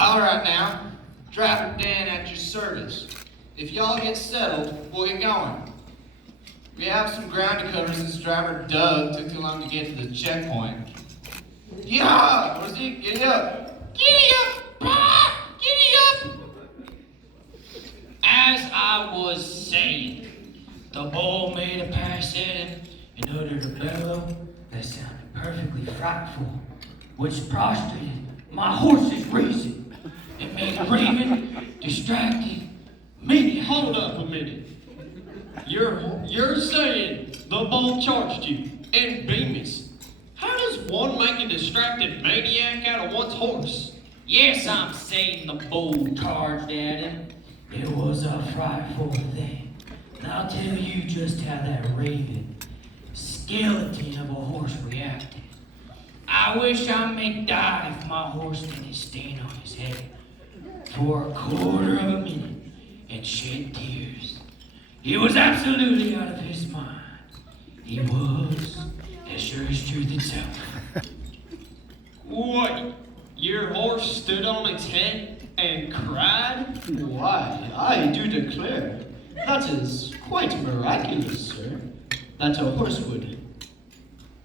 All right now, Driver Dan at your service. If y'all get settled, we'll get going. We have some ground to cover since driver Doug took too long to get to the checkpoint. Yeah, Rosie, giddy up. Giddy up, bah! Giddy up! As I was saying, the bull made a pass at him and uttered a bellow that sounded perfectly frightful, which prostrated my horse's reason and made Raven distracted. Hold up a minute. You're saying the bull charged you in Bemis. How does one make a distracted maniac out of one's horse? Yes, I'm saying the bull charged at him. It was a frightful thing. And I'll tell you just how that raven, skeleton of a horse, reacted. I wish I may die if my horse didn't stand on his head for a quarter of a minute and shed tears. He was absolutely out of his mind. He was, as sure as truth itself. What? Your horse stood on its head and cried? Why, I do declare, that is quite miraculous, sir, that a horse would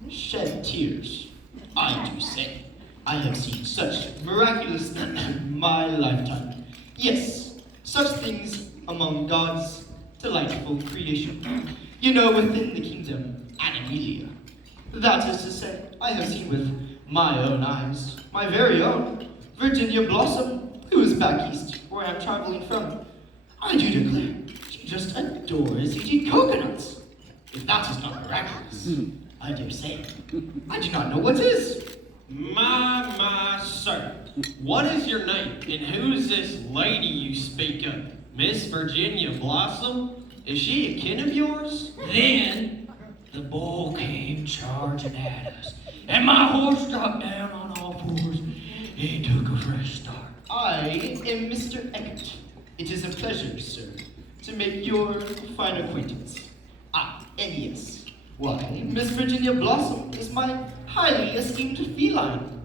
shed tears. I do say, I have seen such miraculous things in my lifetime. Yes, such things among God's delightful creation. You know, within the kingdom, Animalia. That is to say, I have seen with my own eyes, my very own, Virginia Blossom, who is back east, where I'm traveling from. I do declare, she just adores eating coconuts. If that is not miraculous, I dare say, I do not know what is. My, sir. What is your name, and who is this lady you speak of? Miss Virginia Blossom? Is she a kin of yours? Then the bull came charging at us, and my horse dropped down on all fours and took a fresh start. I am Mr. Eckert. It is a pleasure, sir, to make your fine acquaintance. And yes, why, Miss Virginia Blossom is my highly esteemed feline.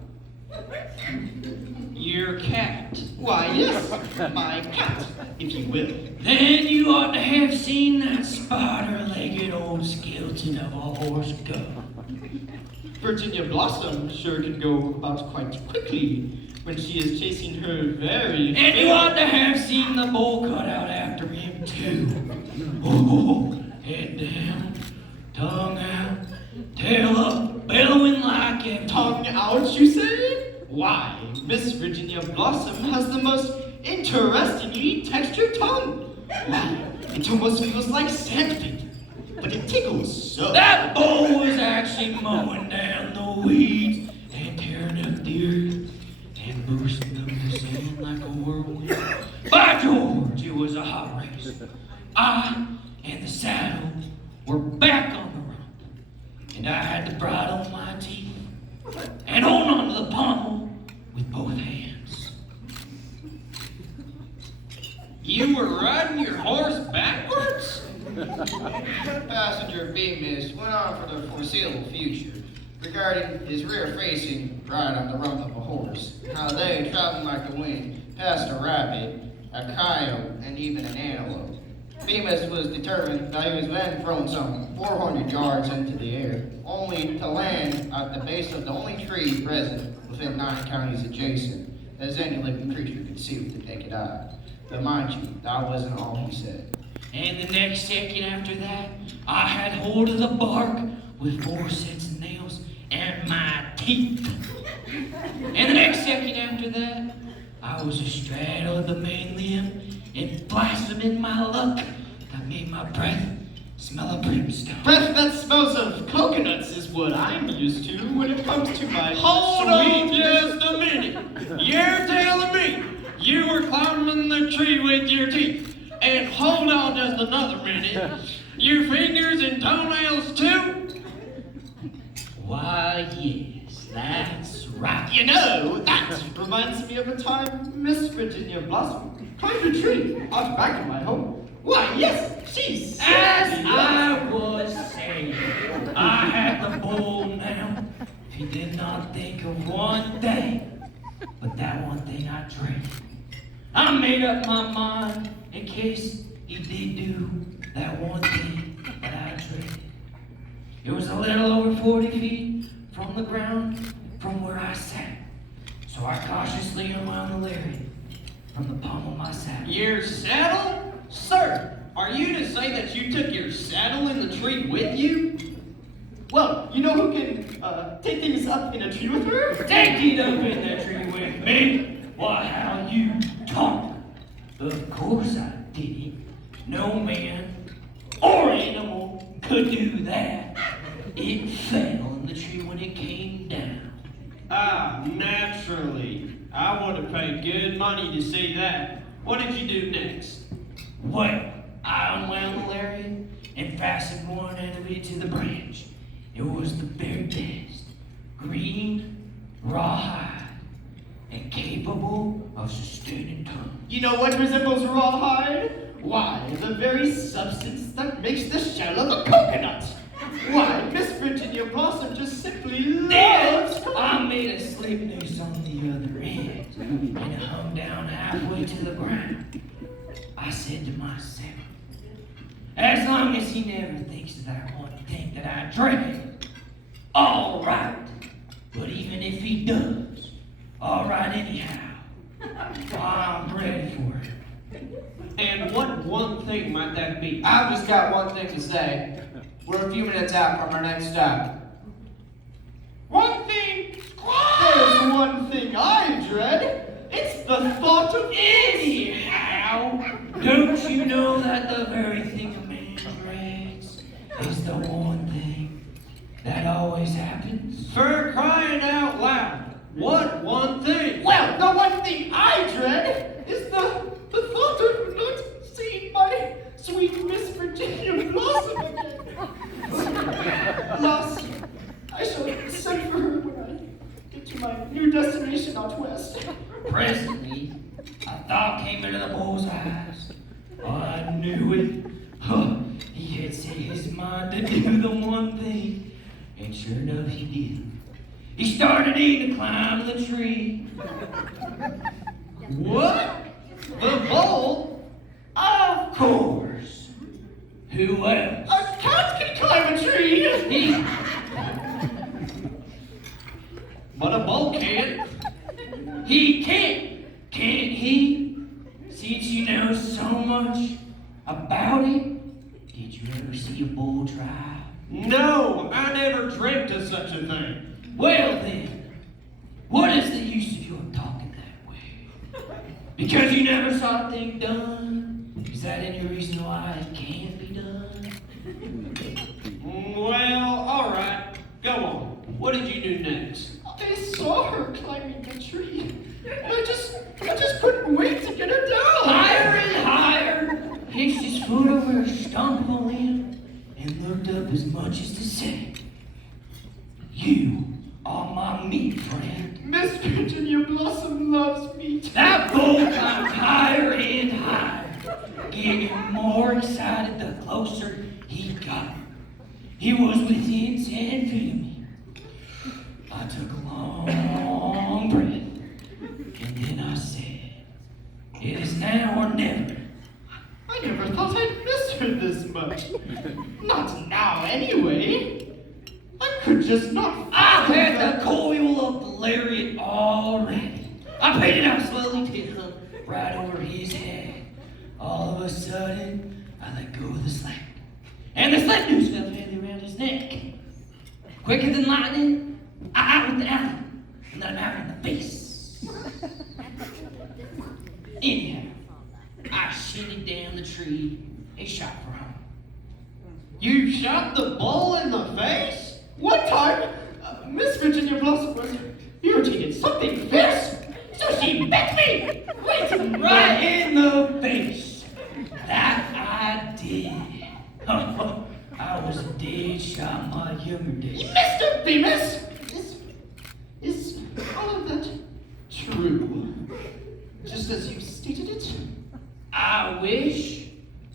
Your cat. Why, yes, my cat, if you will. Then you ought to have seen that spider-legged old skeleton of a horse go. Virginia Blossom sure can go about quite quickly when she is chasing her very... And you ought to have seen the bull cut out after him, too. Oh, head down, tongue out, tail up, bellowing like a... Tongue out, you say? Why, Miss Virginia Blossom has the most interestingly textured tongue. Why, it almost feels like sandpaper, but it tickles so. That bull was actually mowing down the weeds and tearing up the earth and boosting them to sand like a whirlwind. By George, it was a hot race. I and the saddle were back on the run, and I had the bridle in my teeth and hold on to the pommel with both hands. You were riding your horse backwards? Passenger Bemis went on for the foreseeable future regarding his rear-facing ride on the rump of a horse, how they, traveling like the wind, passed a rabbit, a coyote, and even an antelope. Bemis was determined that he was then thrown some 400 yards into the air, only to land at the base of the only tree present within 9 counties adjacent, as any living creature could see with the naked eye. But mind you, that wasn't all he said. And the next second after that, I had hold of the bark with 4 sets of nails and my teeth. And the next second after that, I was astraddle of the main limb and blaspheming my luck that made my breath smell of brimstone. Breath that smells of coconuts is what I'm used to when it comes to my Hold on just a minute. You're telling me you were climbing the tree with your teeth. And hold on just another minute. Your fingers and toenails too? Why, yes, that's right. You know, that reminds me of a time Miss Virginia Blossom climbed a tree out back of my home. Why, yes, she's... As I was saying, I had the bull now. If he did not think of one thing, But that one thing I dreaded. I made up my mind in case he did do that one thing that I dreaded. It was a little over 40 feet from the ground from where I sat. So I cautiously unwound the lariat from the pommel of my saddle. Your saddle? Sir, are you to say that you took your saddle in the tree with you? Well, you know who can take things up in a tree with her? Take it up in that tree with me. Why, how you talk. Of course I didn't. No man or animal could do that. It fell in the tree when it came down. Ah, naturally. I would have paid good money to see that. What did you do next? Well, I unwound the lariat and fastened one end of it to the branch. It was the very best, green, rawhide, and capable of sustaining tongue. You know what resembles rawhide? Why, the very substance that makes the shell of a coconut. Why, Miss Virginia Blossom just simply loves I made a slip noose on the other end, and it hung down halfway to the ground. I said to myself, as long as he never thinks of that one thing that I dread, all right. But even if he does, all right anyhow. I'm ready for it. And what one thing might that be? I've just got one thing to say. We're a few minutes out from our next stop. One thing! There's one thing I dread. It's the thought of Anyhow, don't you know that the very thing a man dreads is the one thing that always happens? For crying out loud! What one thing? Well, the one thing I dread is the thought of not seeing my sweet Miss Virginia Blossom again. Alas, I shall send for her when I get to my new destination out west. Presently, a thought came into the bull's eyes. I knew it. Huh. He had set his mind to do the one thing, and sure enough, he did. He started in to climb the tree. What? The bull? Of course. Who else? A cat can climb a tree! He, But a bull can't. he can't he? Since you know so much about it, did you ever see a bull try? No, I never dreamt of such a thing. Well then, what is the use of your talking that way? Because you never saw a thing done? Is that any reason why it can't be done? Well, alright. Go on. What did you do next? I saw her climbing the tree. I just couldn't wait to get her down. Higher and higher, hitched his foot over a stump of a limb, and looked up as much as to say, you are my meat friend. Miss Virginia Blossom loves meat. That bull climbed higher and higher, getting more excited the closer he got. He was within 10 feet of me. I took a long breath, and then I said, it is now or never. I never thought I'd miss her this much. Not now, anyway. I could just not. I had the coil of the lariat already. I paid it out slowly till it hung right over his head. All of a sudden, I let go of the slack, and the slip noose fell heavily around his neck. Quicker than lightning, I out with the alley and let him out in the face. Anyhow, I shinnied down the tree and shot for home. You shot the bull in the face? One time, Miss Virginia Blossom was irritated something fierce, so she bit me Right in the face. That I did. I was a dead shot my younger days. Mr. Bemis, is all of that true? Just as you stated it? I wish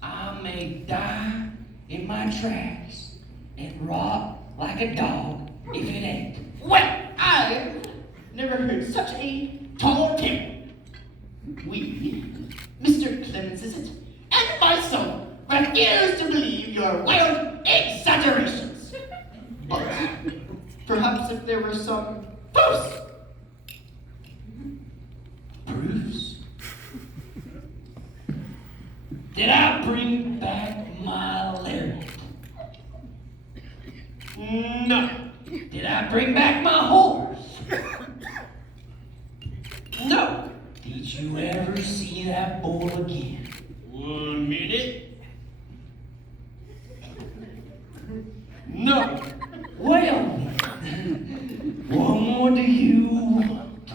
I may die in my tracks and rot like a dog if it ain't. Well, I never heard such a tall tale. We, Mr. Clemens is it, and myself refuse to believe your wild exaggerations. But perhaps if there were some proofs. Proofs? Did I bring back my Larry? No. Did I bring back my horse? No. Did you ever see that bull again? 1 minute. No. Well, what more do you want?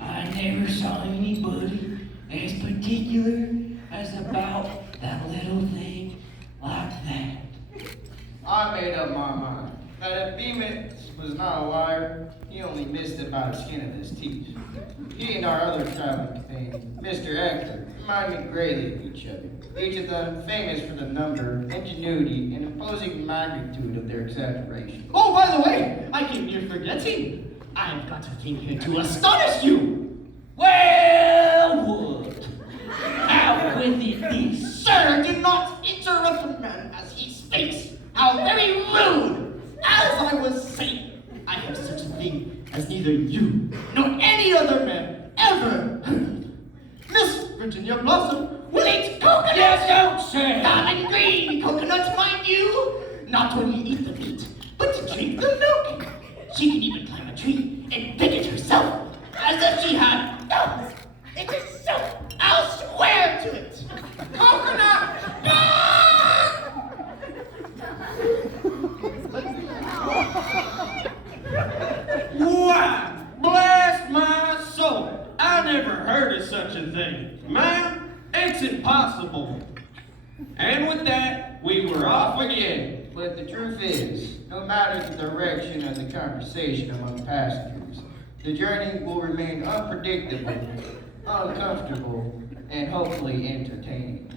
I never saw anybody as particular as about that little thing like that. I made up my mind that if Bemis was not a liar, he only missed about the skin of his teeth. He and our other traveling companion, Mr. Hector, remind me greatly of each other. Each of them famous for the number, ingenuity, and imposing magnitude of their exaggeration. Oh, by the way, I came near forgetting. I've got a thing here to astonish you. Well, what? Out with it, this. Sir, do not interrupt a man as he speaks. How very rude! As I was saying, I have such a thing as neither you nor any other man ever heard of. Miss Virginia Blossom will eat coconuts! Yes, don't say. Darling green coconuts, mind you! Not only eat the meat, but to drink the milk. She can even climb a tree and pick it herself, as if she had thumbs. It is so, I'll swear to it. Coconut! Why, bless my soul, I never heard of such a thing. Ma'am, it's impossible. And with that, we were off again. But the truth is, no matter the direction of the conversation among passengers, the journey will remain unpredictable, uncomfortable, and hopefully entertaining.